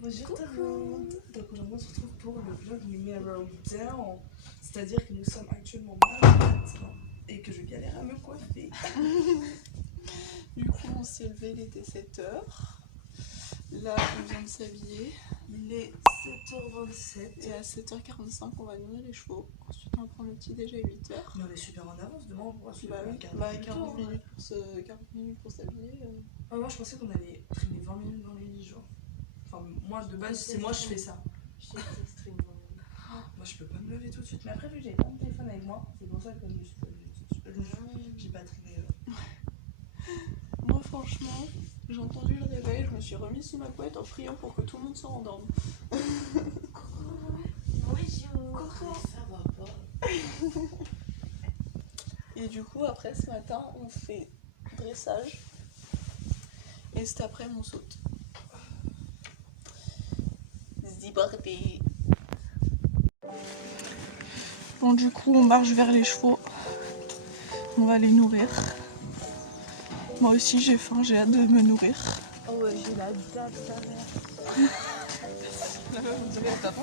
Bonjour tout le monde. Donc aujourd'hui on se retrouve pour le vlog numéro 10. C'est-à-dire que nous sommes actuellement mardi et que je galère à me coiffer. Du coup on s'est levé, il était 7h. Là on vient de s'habiller. Il est 7h27. Et à 7h45 on va nourrir les chevaux. Ensuite on va prendre le petit déj à 8h. Mais on est super en avance, demain on pourra se Bah lever oui, à 40 minutes pour s'habiller. Ah, moi je pensais qu'on allait traîner 20 minutes dans les 8 jours. Enfin moi de base c'est moi je fais ça. Moi je peux pas me lever tout de suite. Mais après vu que j'avais pas mon téléphone avec moi, c'est pour ça que je me suis pas levée tout de suite. J'ai pas traîné. Moi franchement, j'ai entendu le réveil, je me suis remise sous ma couette en priant pour que tout le monde se rendorme. Ça va pas. Et du coup après ce matin on fait dressage. Et cet après on saute. Zibarbi. Bon du coup on marche vers les chevaux. On va les nourrir. Moi aussi j'ai faim, j'ai hâte de me nourrir. Oh ouais, j'ai la date, ta mère. La meuf vous dirait elle t'attend.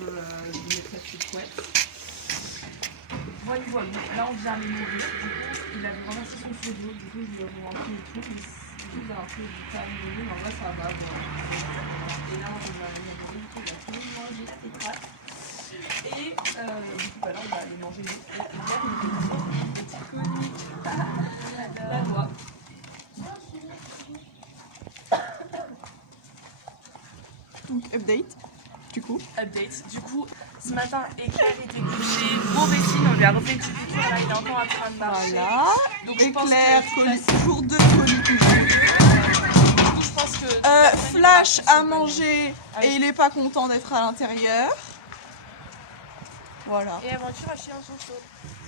De mettre la petite couette. Voilà, voilà. Là on vient les nourrir. Du coup, il avait ramassé son seau d'eau. Du coup, je lui ai rempli et tout. Il a un peu du temps à nourrir, mais en vrai ça va. Bon. Et là on va les nourrir. Du coup, il va tout manger ses crêpes. Et du coup, bah, là on va aller manger nous. Et il y a une petite conique. La doigt. Donc update. Du coup, Ce matin, Éclair était couché, mauvaise signe, on lui a refait une petite piqûre, là il est encore en train de marcher. voilà. Donc je pense Éclair, que jour 2 colis. je pense que Flash a mangé et il est pas content d'être à l'intérieur. Voilà. Et Aventure a chié dans son seau.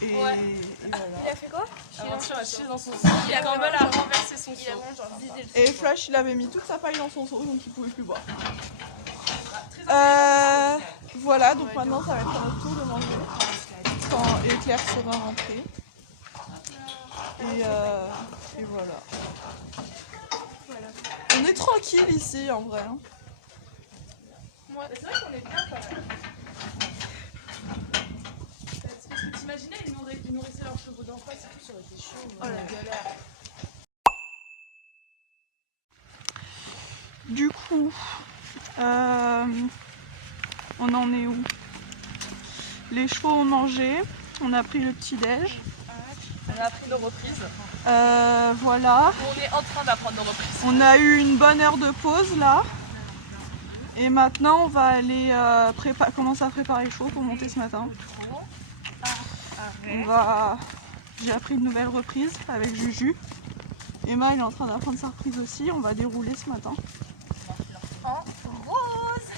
Et, Ouais. et voilà. Il a fait quoi? Aventure a chié dans son seau. Il a Campbell a vraiment- renversé son Il a seau. vraiment genre vidé le Et seau. Flash il avait mis toute sa paille dans son seau donc il pouvait plus boire. Voilà, donc maintenant ça va être à notre tour de manger quand Éclair sera rentré. Et voilà. On est tranquille ici en vrai. Hein. Moi, C'est vrai qu'on est bien quand même. Parce que t'imaginais, ils nourrissaient leurs chevaux d'en face et tout, ça aurait été chaud. oh la galère. Du coup, on en est où? Les chevaux ont mangé, on a pris le petit déj. Alors a appris nos reprises. Voilà. On est en train d'apprendre nos reprises. On a eu une bonne heure de pause là. Et maintenant on va aller commencer à préparer le show pour monter ce matin. J'ai appris une nouvelle reprise avec Juju. Emma elle est en train d'apprendre sa reprise aussi. On va dérouler ce matin. En rose.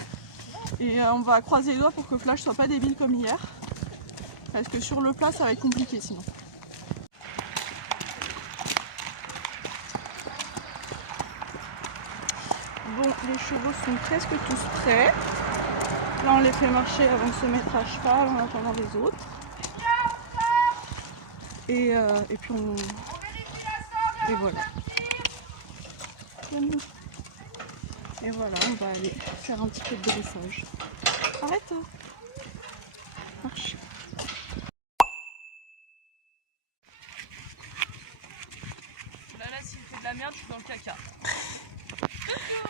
Et on va croiser les doigts pour que Flash soit pas débile comme hier. Parce que sur le plat ça va être compliqué sinon. Bon, les chevaux sont presque tous prêts. Là on les fait marcher avant de se mettre à cheval en attendant les autres. Et puis on... Et voilà. Et voilà, on va aller faire un petit peu de dressage. Arrête! Marche. Là, s'il fait de la merde, je suis dans le caca.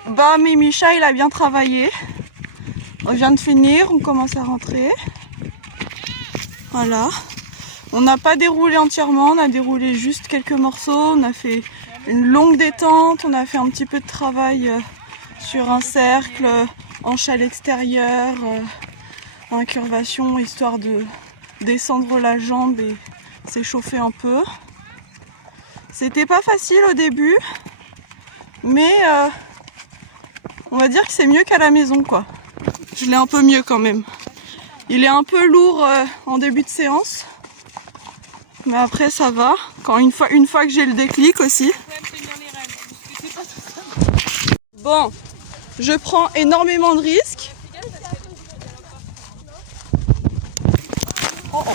Bah, mais Micha, il a bien travaillé. On vient de finir, on commence à rentrer. Voilà. On n'a pas déroulé entièrement, on a déroulé juste quelques morceaux. On a fait une longue détente, on a fait un petit peu de travail sur un cercle, hanche à l'extérieur, incurvation, histoire de descendre la jambe et s'échauffer un peu. C'était pas facile au début, mais on va dire que c'est mieux qu'à la maison quoi. Je l'ai un peu mieux quand même. Il est un peu lourd en début de séance, mais après ça va. Une fois que j'ai le déclic aussi. Bon, je prends énormément de risques. Oh, oh.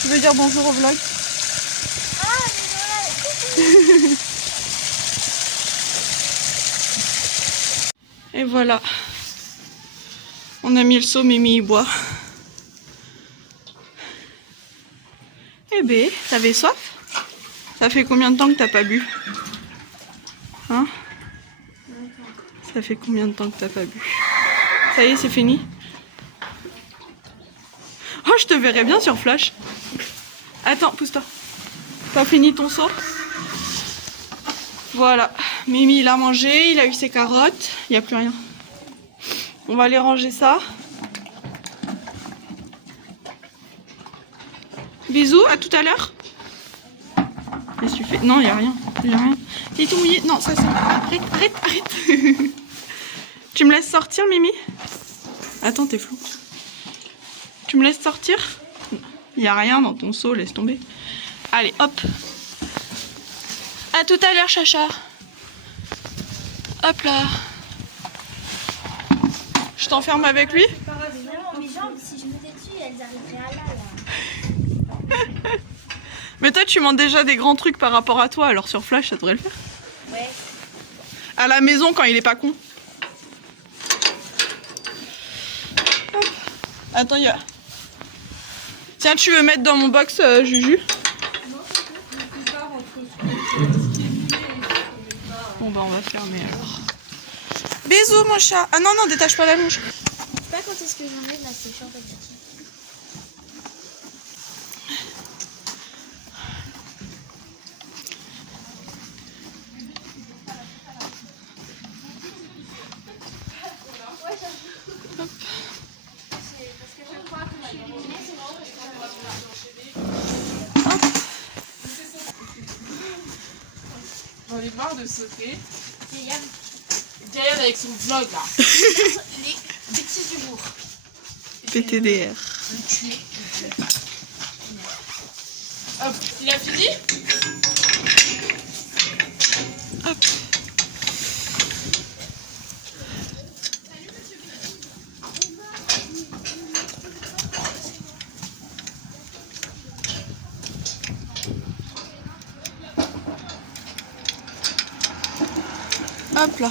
Tu veux dire bonjour au vlog? Et voilà. On a mis le seau, Mimi y boit. Eh ben, t'avais soif? Ça fait combien de temps que t'as pas bu? Hein? Ça fait combien de temps que t'as pas bu? Ça y est, c'est fini? Oh, je te verrais bien sur Flash. Attends, pousse-toi. T'as fini ton seau? Voilà. Mimi, il a mangé, il a eu ses carottes. Il n'y a plus rien. On va aller ranger ça. Bisous, à tout à l'heure. Qu'est-ce que tu fais? Non, il n'y a rien. Il n'y a rien. T'es tout mouillé. Non, ça c'est... Arrête, arrête, arrête. Tu me laisses sortir, Mimi? Attends, t'es flou. Tu me laisses sortir? Il n'y a rien dans ton seau, laisse tomber. Allez, hop. À tout à l'heure, Chacha. Hop là. Je t'enferme avec lui? Vraiment, mes jambes, si je mettais dessus, elles arriveraient à là. Mais toi, tu montes déjà des grands trucs par rapport à toi, alors sur Flash, ça devrait le faire. Ouais. À la maison, quand il est pas con. Hop. Attends, il y a... Tiens, tu veux mettre dans mon box, Juju? Bon, bah, on va fermer alors. Bisous, mon chat. Ah non, non, détache pas la mouche. Je sais pas quand est-ce que j'enlève la séchante avec ça. J'en ai marre de sauter. C'est Yann. Gaïane avec son vlog là. Les bêtises du jour. PTDR. Le tuer. Hop, il a fini? Hop. Hop là.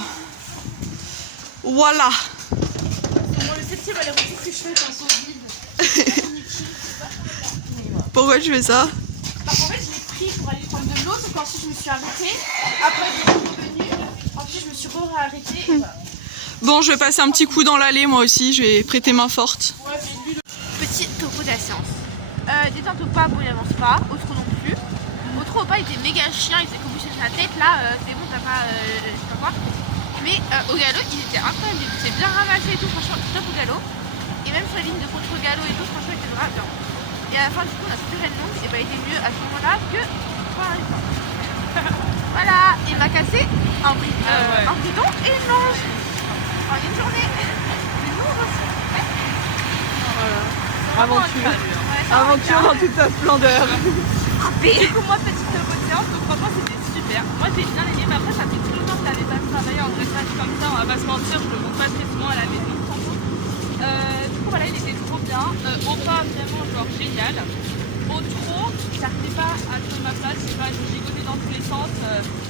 Voilà. Bon, le 7ème, elle est retour que je fais un sauce vide. Pourquoi tu fais ça? Parce qu'en fait, je l'ai pris pour aller prendre de l'eau, donc ensuite je me suis arrêtée. Après, je suis revenue. Ensuite, je me suis arrêtée. Et voilà. Bon, je vais passer un petit coup dans l'allée moi aussi, je vais prêter main forte. Petit topo de la séance. Détente au pas, bon il avance pas, au trot non plus. Au trot au pas il était méga chien, il était combustionné sur la tête, là c'est bon t'as pas, je sais pas quoi. Mais au galop il était incroyable, il s'est bien ramassé et tout, franchement top au galop. Et même sur les lignes de contre galop et tout, franchement il était vraiment bien. Et à la fin du coup on a fait une longue, et bah il était mieux à ce moment là que pour l'instant. Voilà, il m'a cassé un bidon et une longe en une journée. Une longe aussi. Aventure. Aventure dans toute sa splendeur. Du coup moi petite séance, donc franchement c'était super. Moi j'ai bien aimé, mais après ça fait tout longtemps que je n'avais pas travaillé en dressage comme ça, on va pas se mentir, je le montre pas très souvent à la maison. Du coup voilà il était trop bien. Au pas vraiment genre génial. Au trot, j'arrivais pas à trouver ma place, je sais pas, j'ai gigoté dans tous les sens.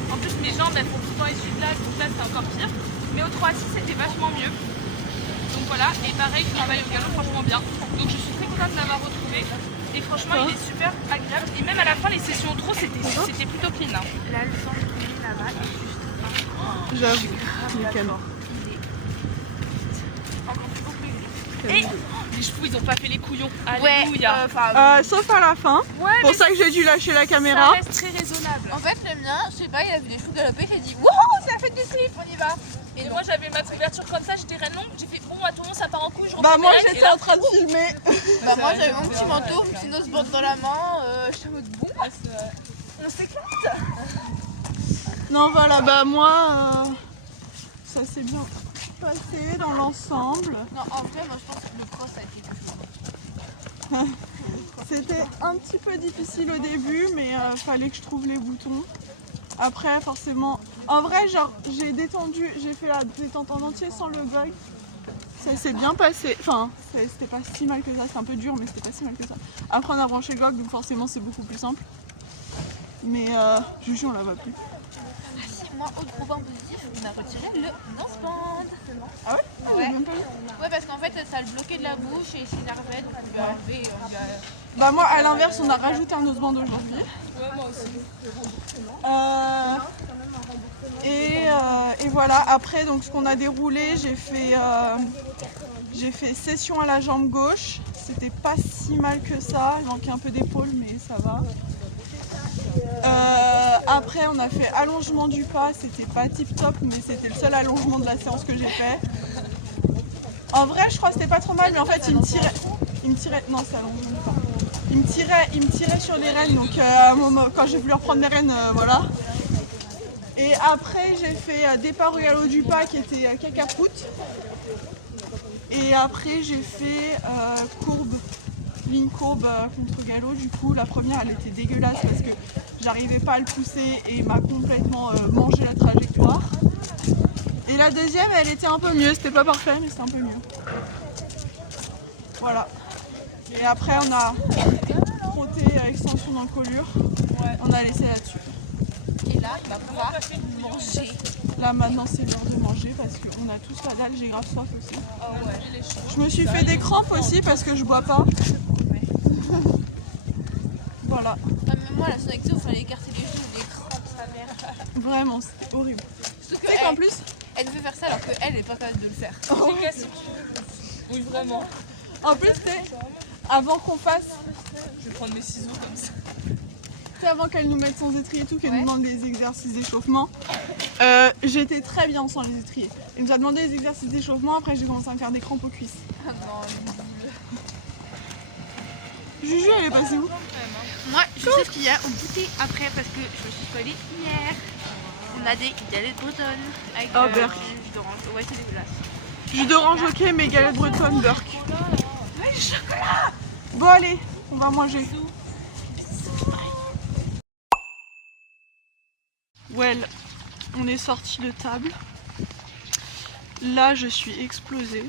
En plus mes jambes elles font tout le temps essuie-glace, donc là c'était encore pire. Mais au trot assis c'était vachement mieux. Donc voilà, et pareil, je travaille au galop franchement bien. Donc je suis très contente de l'avoir retrouvé. Et franchement, il est super agréable. Et même à la fin, les sessions au trot, c'était plutôt clean. Hein. Là, le sang de là-bas, il est juste... J'avoue, il est calme. Et les chevaux, ils ont pas fait les couillons. Alléluia. Sauf à la fin. Ouais, pour ça que j'ai dû lâcher la caméra. Ça reste très raisonnable. En fait, le mien, je sais pas, il a vu des chevaux galoper, il a dit wouhou, c'est la fête du slip, on y va. Et moi, j'avais ma couverture comme ça, j'étais reine longue. J'ai fait bon, à tout le monde, ça part en couille. Bah, moi j'étais en train de filmer. Bah, moi j'avais mon petit manteau, mon petit noseboard dans la main, j'étais en mode bon, on s'éclate. Non, voilà, bah, moi, ça s'est bien passé dans l'ensemble. Non, en vrai, moi je pense que le cross a été plus fort. C'était un petit peu difficile au début, mais fallait que je trouve les boutons. Après, forcément, en vrai, genre, j'ai détendu, j'ai fait la détente en entier sans le gog. Ça s'est bien passé. Enfin, c'était pas si mal que ça, c'est un peu dur, mais c'était pas si mal que ça. Après, on a branché le gog, donc forcément, c'est beaucoup plus simple. Mais Juju, on la voit plus. Ah si, moi, autre gros point positif, on a retiré le danseband. Ah ouais? Ah, j'ai Ouais. même pas vu. Ouais, parce qu'en fait, ça le bloquait de la bouche et il s'énervait, donc on lui a enlevé. Bah, moi, à l'inverse, on a rajouté un noseband aujourd'hui. Ouais, moi aussi. Et voilà, après donc ce qu'on a déroulé, j'ai fait session à la jambe gauche, c'était pas si mal que ça, il manquait un peu d'épaule mais ça va. Après on a fait allongement du pas, c'était pas tip top mais c'était le seul allongement de la séance que j'ai fait. En vrai je crois que c'était pas trop mal mais en fait il me tirait, non c'est allongement du pas. Il me tirait sur les rênes donc à un moment quand j'ai voulu reprendre les rênes voilà. Et après j'ai fait départ au galop du pas qui était cacapoute. Et après j'ai fait ligne courbe contre galop. Du coup la première elle était dégueulasse parce que j'arrivais pas à le pousser et il m'a complètement mangé la trajectoire. Et la deuxième elle était un peu mieux, c'était pas parfait mais c'était un peu mieux. Voilà. Et après on a frotté extension d'encolure, on a laissé là-dessus. Et là, il va pouvoir manger. Là maintenant c'est l'heure de manger parce qu'on a tous la dalle, j'ai grave soif aussi. Oh ouais. Je me suis fait des crampes aussi parce que je bois pas. Voilà. Ah, mais moi, la Sonexo, il fallait écarter les genoux, des crampes, sa mère. Vraiment, c'était horrible. Surtout Tu sais qu'en plus, elle veut faire ça alors qu'elle n'est pas capable de le faire. Oui, vraiment. en plus avant qu'on fasse, Je vais prendre mes ciseaux comme ça. avant qu'elle nous mette sans étrier et tout, qu'elle nous demande des exercices d'échauffement, j'étais très bien sans les étriers. Elle nous a demandé des exercices d'échauffement, après j'ai commencé à me faire des crampes aux cuisses. Ah non, Juju, elle est passée où? Moi, je sais ce qu'il y a au goûter après parce que je me suis spoilée hier. On a des galettes bretonnes avec Burk. jus d'orange. Ouais, c'est dégueulasse. Jus d'orange ok, mais galette bretonne, Burk. Ouais, du chocolat. Bon allez, on va manger. Well, on est sorti de table. Là, je suis explosée.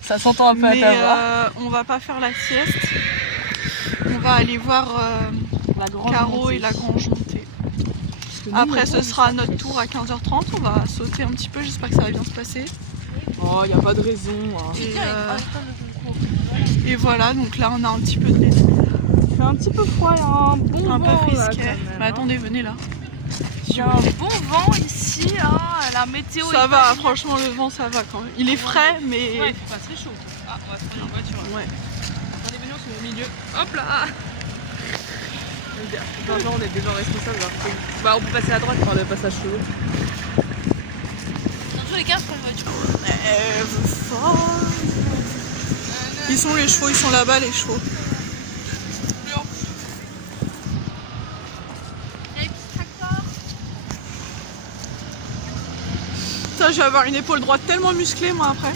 Ça s'entend un peu Mais on va pas faire la sieste. On va aller voir Caro et la Grange montée. Après ce sera notre tour à 15h30, on va sauter un petit peu, j'espère que ça va bien se passer. Oh, y a pas de raison. Hein. Et voilà, donc là on a un petit peu de risque. Il fait un petit peu froid, il y a un bon Un vent peu là, risqué. quand même, Mais hein. attendez, venez là. Il y a un bon vent ici, hein. La météo Ça est va, pas franchement le vent ça va quand même. Il est frais mais... Ouais, il fait pas très chaud. Ah, on va se prendre une voiture. Ouais. Attendez, venez, on se met au milieu. Hop là. Genre, on est des gens responsables. Bah, on peut passer à droite par le passage chaud. Dans tous les cas, je prends une voiture. Ils sont les chevaux, ils sont là-bas les chevaux. Putain, je vais avoir une épaule droite tellement musclée moi après.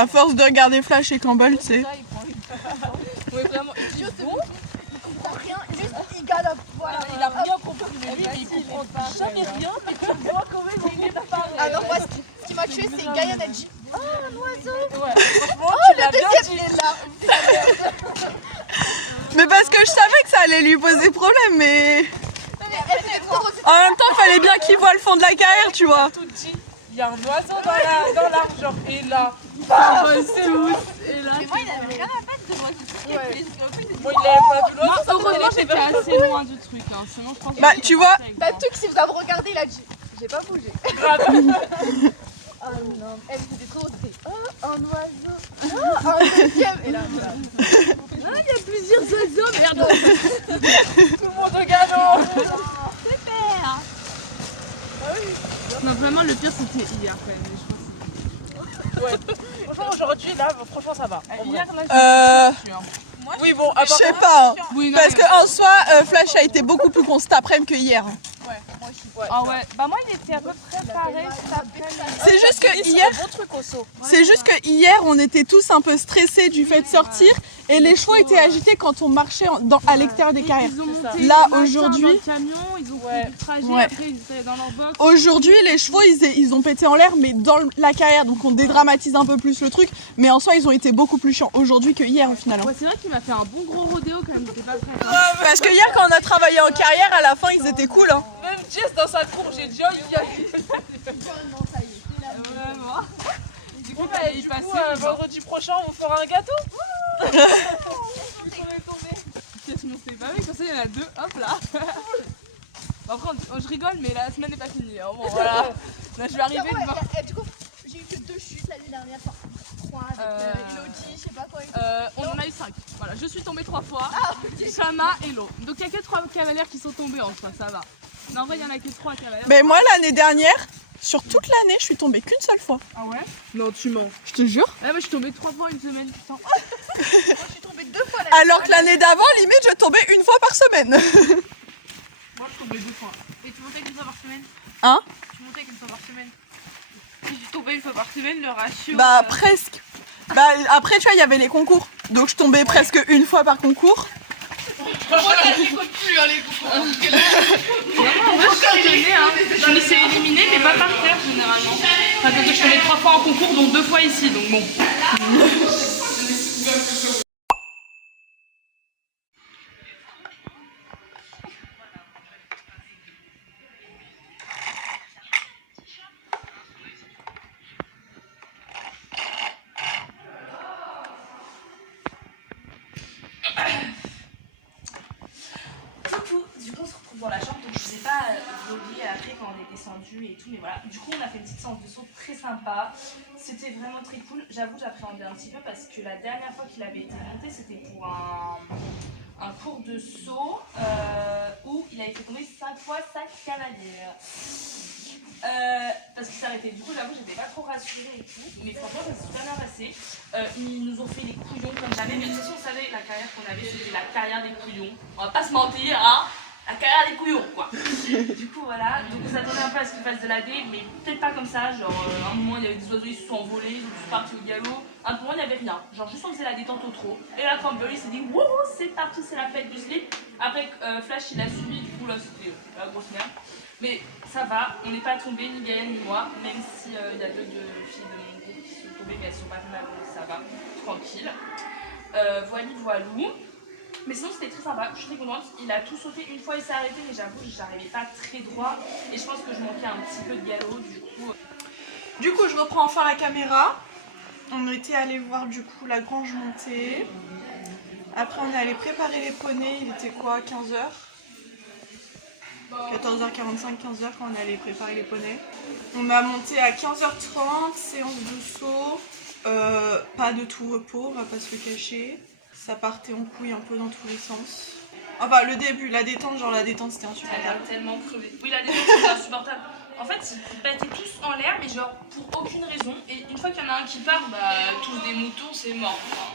À force de regarder Flash et Campbell, tu sais. Ouais, vraiment, il dit bon. Rien, juste il galope, voilà. Il a rien compris, mais lui, il comprend jamais rien, mais tu vois quand même, il est appareil. Ah non, moi ce qui m'a tué, c'est Gaïa a dit oh un oiseau. Ouais, franchement, Oh tu l'as le bien deuxième dit. il est là. Mais parce que je savais que ça allait lui poser problème, mais en même temps, fallait bien qu'il voit le fond de la carrière, tu vois. Tout dit, il y a un oiseau dans l'arbre, genre, et là. C'est tous. Et là, Mais moi il avait rien à mettre de moi. Bon, il avait pas vu moi, l'oiseau. heureusement, j'étais assez loin du truc. Hein. Sinon, je pense que Bah, tu vois, T'as truc si vous avez regardé il a dit j'ai pas bougé. Grave. Oh non, elle c'était trop c'était oh un oiseau. Oh un deuxième et là voilà. il y a plusieurs oiseaux, merde. Tout le monde au galop. Non, vraiment, le pire, c'était hier quand même. Ouais. Franchement, aujourd'hui, là, franchement, ça va. En vrai. Hier, là, je suis Oui, bon, je sais pas. Hein. Oui, non, Parce mais- qu'en soi, Flash a été beaucoup plus constant après-midi que hier. Ah ouais, bah moi, il était à peu près pareil cet après-midi. C'est juste que Hier, hier, bon truc au saut. c'est juste que hier, on était tous un peu stressés du fait de sortir et les chevaux étaient agités quand on marchait à l'extérieur des carrières. Ils ont C'est ça. monté Là, le matin aujourd'hui- dans le camion, ils ont Ouais. fait du trajet, Ouais. après ils étaient dans leur box. Aujourd'hui, les chevaux, ils ont pété en l'air, mais dans la carrière, donc on dédramatise un peu plus le truc. Mais en soi, ils ont été beaucoup plus chiants aujourd'hui que hier au final. Hein. Ouais, c'est vrai qu'il m'a fait un bon gros rodéo quand même, j'étais pas prête. Hein. Parce que hier, quand on a travaillé en carrière, à la fin, ils étaient cool. Hein. Même Jess dans sa cour, j'ai dit, oh, il y a Vraiment. Du coup, Du il passait. coup, vendredi prochain, on fera un gâteau. Je m'en sais pas, mais comme ça, il y en a deux, hop là. Bon, après, je rigole, mais la semaine n'est pas finie. Hein. Bon, voilà. Là, je vais arriver devant. Du coup j'ai eu que 2 chutes l'année dernière, enfin 3 avec Elodie, je sais pas quoi. On en a eu 5. Voilà, je suis tombée 3 fois. Shama et Lo. Donc il n'y a que 3 cavalières qui sont tombées en soi, ça va. Non, en vrai, il n'y en a que 3 cavalières. Mais moi, l'année dernière, sur toute l'année, je suis tombée qu'une seule fois. Ah ouais? Non, tu mens. Je te jure. Ouais, moi je suis tombée 3 fois une semaine, putain. Moi je suis tombée 2 fois l'année Alors que l'année d'avant, limite, je tombais une fois par semaine. Moi je suis tombée 2 fois. Et tu montais qu'une fois par semaine? Hein? Tu montais qu'une fois par semaine? Si tu tombais une fois par semaine, le ratio. Bah, presque. Bah, après, tu vois, il y avait les concours. Donc, je tombais presque une fois par concours. Moi, ça n'écoute plus, hein, les concours. Moi je suis éliminée, hein. Je me suis éliminée, mais pas par terre généralement. Enfin, parce que je tombais 3 fois en concours, dont 2 fois ici, donc bon. Du coup, on se retrouve dans la chambre, donc je vous ai pas vlogué après quand on est descendu et tout, mais voilà. Du coup, on a fait une petite séance de saut très sympa. C'était vraiment très cool. J'avoue, j'appréhendais un petit peu parce que la dernière fois qu'il avait été monté, c'était pour un cours de saut où il avait fait tomber 5 fois 5 cavalières. Parce qu'il s'arrêtait. Du coup, j'avoue, j'étais pas trop rassurée et tout, mais franchement, ça s'est super bien passé. Ils nous ont fait les couillons comme jamais, mais de toute façon, vous savez, la carrière qu'on avait, c'était la carrière des couillons. On va pas se mentir, hein, la carrière des couillons, quoi. Du coup, voilà, donc on s'attendait un peu à ce qu'ils fassent de la D, mais peut-être pas comme ça. Genre, à un moment, il y avait des oiseaux, ils se sont envolés, ils sont partis au galop. À un moment, il n'y avait rien. Genre, juste on faisait la détente au trot. Et là, Campbell, il s'est dit, wouhou, c'est parti, c'est la fête du slip. Après, Flash, il a suivi, du coup, là, c'était la grosse merde. Mais ça va, on n'est pas tombé, ni Gaëlle ni moi, même si il y a deux filles de mon groupe qui sont tombées, mais elles sont pas mal, ça va, tranquille. Voilou. Mais sinon c'était très sympa, je suis très contente. Il a tout sauté, une fois il s'est arrêté, mais j'avoue j'arrivais pas très droit et je pense que je manquais un petit peu de galop, du coup. Du coup, je reprends enfin la caméra. On était allé voir du coup la grange montée. Après, on est allé préparer les poneys. Il était quoi, 15h 14h45, 15h quand on est allé préparer les poneys. On a monté à 15h30, séance de saut. Pas de tout repos, on va pas se le cacher. Ça partait en couille un peu dans tous les sens. Enfin, le début, la détente, genre la détente c'était Ça insupportable. m'a tellement crevé. Oui, la détente c'était insupportable. En fait, ils battaient tous en l'air, mais genre pour aucune raison. Et une fois qu'il y en a un qui part, bah tous des moutons, c'est mort. Enfin...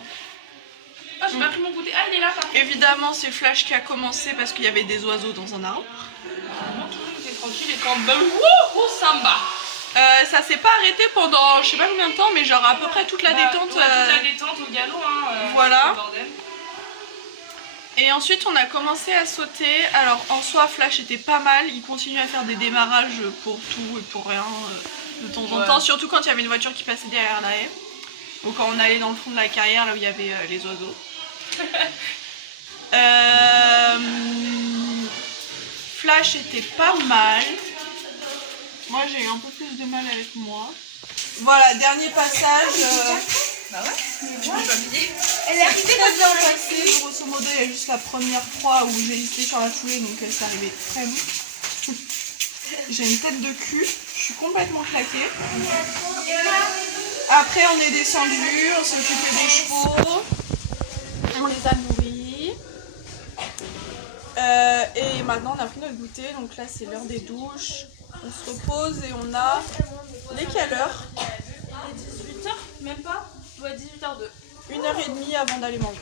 Ah, j'ai pas pris mon goûter. Ah, il est là, par contre. Évidemment, c'est Flash qui a commencé parce qu'il y avait des oiseaux dans un arbre. Moi, tout le monde était tranquille et quand wouhou, samba. Ça s'est pas arrêté pendant je sais pas combien de temps, mais genre à peu près toute la détente. Toute la détente au galop, hein. Voilà. C'est le bordel. Et ensuite on a commencé à sauter. Alors en soi Flash était pas mal, il continue à faire des démarrages pour tout et pour rien de temps en temps, surtout quand il y avait une voiture qui passait derrière la haie. Ou quand on allait dans le fond de la carrière là où il y avait les oiseaux. Flash était pas mal. Moi j'ai eu un peu plus de mal avec moi. Voilà, dernier passage. Bah ouais, tu peux pas me dire. Elle est arrivée très bien passée, grosso modo, il y a juste la première fois où j'ai hésité sur la foulée, donc elle s'est arrivée très vite. J'ai une tête de cul, je suis complètement claquée. Après on est descendu, on s'est occupé des chevaux, on les a nourris. Et maintenant on a pris notre goûter, donc là c'est l'heure des douches. On se repose et on a... Il est quelle heure? Il est 18h, même pas. Ouais, 18h02. 1h30 avant d'aller manger.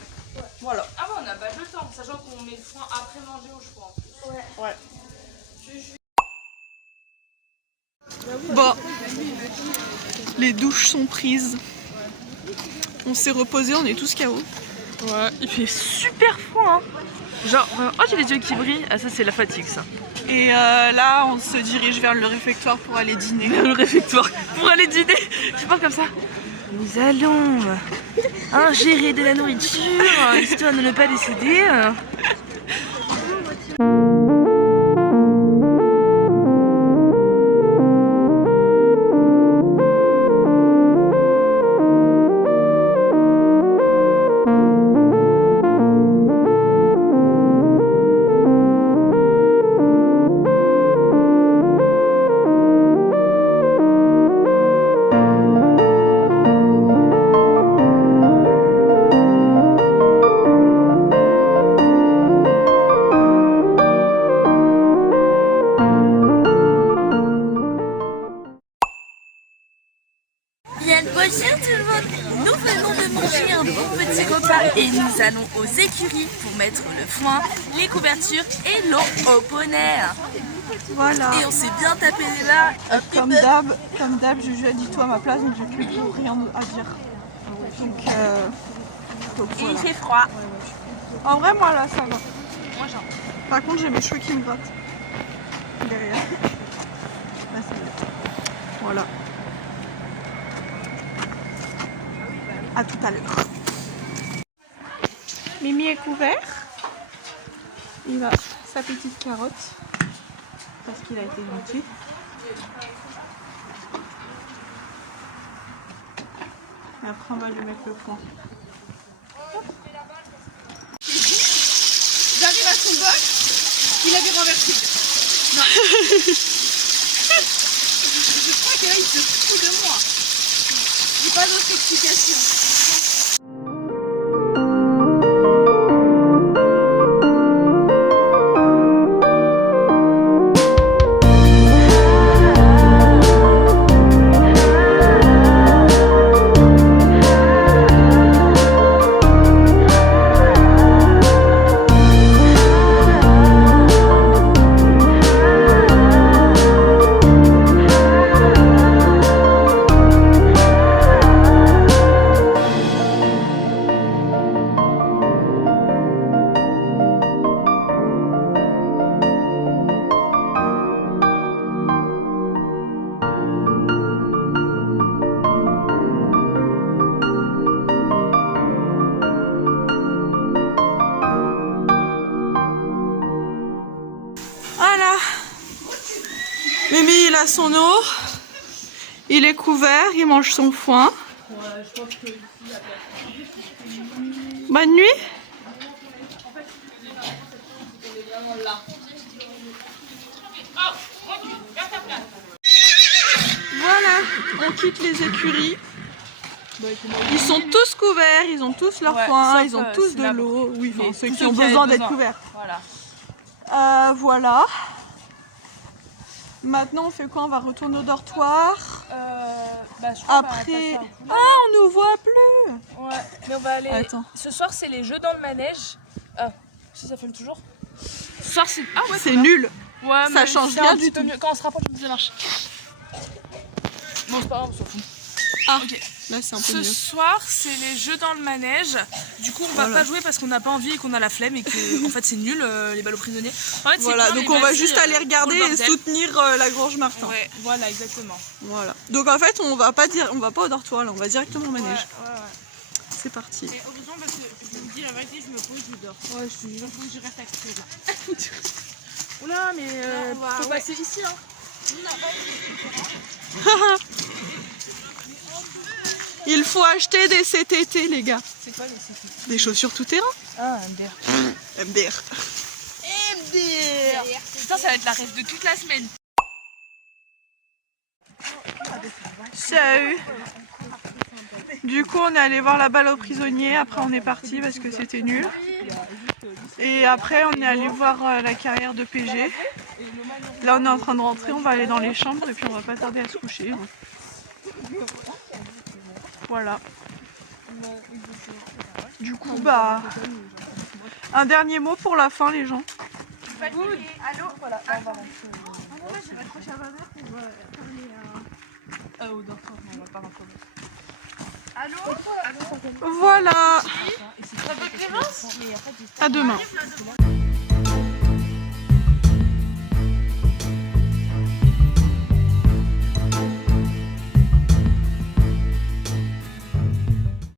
Voilà. Ah ouais, on n'a pas le temps, sachant qu'on met le foin après manger au choix en plus. Ouais. Bon, les douches sont prises. On s'est reposé, on est tous KO. Ouais, il fait super froid, hein. Genre, oh j'ai les yeux qui brillent. Ah ça c'est la fatigue ça. Et là, on se dirige vers le réfectoire pour aller dîner. Le réfectoire pour aller dîner. Je parle comme ça. Nous allons ingérer de la nourriture, histoire de ne pas décéder. Bonjour tout le monde, nous venons de manger un bon petit repas et nous allons aux écuries pour mettre le foin, les couvertures et l'eau au poney. Voilà. Et on s'est bien tapé les là. Comme d'hab, Juju a dit tout à ma place, donc j'ai plus rien à dire. Donc Et il voilà. fait froid. En vrai, moi là, ça va. Moi j'en. Par contre, j'ai mes cheveux qui me grattent. Derrière. Là, c'est bien. Voilà. À tout à l'heure. Mimi est couvert. Il a sa petite carotte. Parce qu'il a été gentil. Et après, on va lui mettre le foin. J'arrive à son box, il avait renversé. Non. Je crois que là il se fout de moi. J'ai pas d'autre explication. Voilà. Mimi, il a son eau. Il est couvert, il mange son foin. Bonne nuit. Voilà, on quitte les écuries. Ils sont tous couverts, ils ont tous leur foin, ils ont tous de l'eau. Oui, enfin, ceux qui ont besoin d'être couverts. Voilà. Voilà. Maintenant, on fait quoi? On va retourner au dortoir. Après... Ah, on nous voit plus. Ouais, mais on va aller. Attends. Ce soir, c'est les jeux dans le manège. Ah, si ça filme toujours. Ce soir, c'est. Ah ouais, C'est nul. Ouais, Ça change rien du tout. Quand on se rapproche, ça marche. Non, c'est pas grave, on s'en fout. Ah, Ok. là c'est un peu Ce mieux. soir, c'est les jeux dans le manège. Du coup, on va Voilà. pas jouer parce qu'on n'a pas envie et qu'on a la flemme et que en fait c'est nul les balles aux prisonniers. En fait, c'est Voilà, bien, donc mais on va vas-y, juste aller pour regarder le et bordel. soutenir la Grange Martin. Ouais, voilà, exactement. Voilà. Donc en fait, on va pas au dortoir là, on va directement au manège. Ouais. C'est parti. Et heureusement parce que je me dis la vérité, je me pose, je dors. Ouais, je te jure, faut que je reste active là. Oula, mais faut passer ici hein. Il faut acheter des CTT les gars. C'est quoi le CTT? Des chaussures tout terrain. Ah, MDR. MDR. Putain, ça va être la rêve de toute la semaine. Salut. Du coup, on est allé voir la balle aux prisonniers. Après, on est parti parce que c'était nul. Et après, on est allé voir la carrière de PG. Là, on est en train de rentrer. On va aller dans les chambres et puis on va pas tarder à se coucher. Voilà. Du coup, bah, un dernier mot pour la fin, les gens. Allô. Voilà, on va rentrer. Au dortoir, on va pas rentrer. Voilà. À demain.